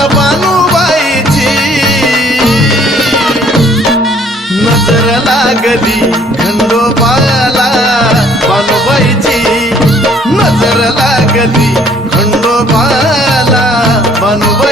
माझ्या बानूबाईची नजर लागली खंडोबाला बानूबाईची नजर लागली खंडोबाला बानूबाई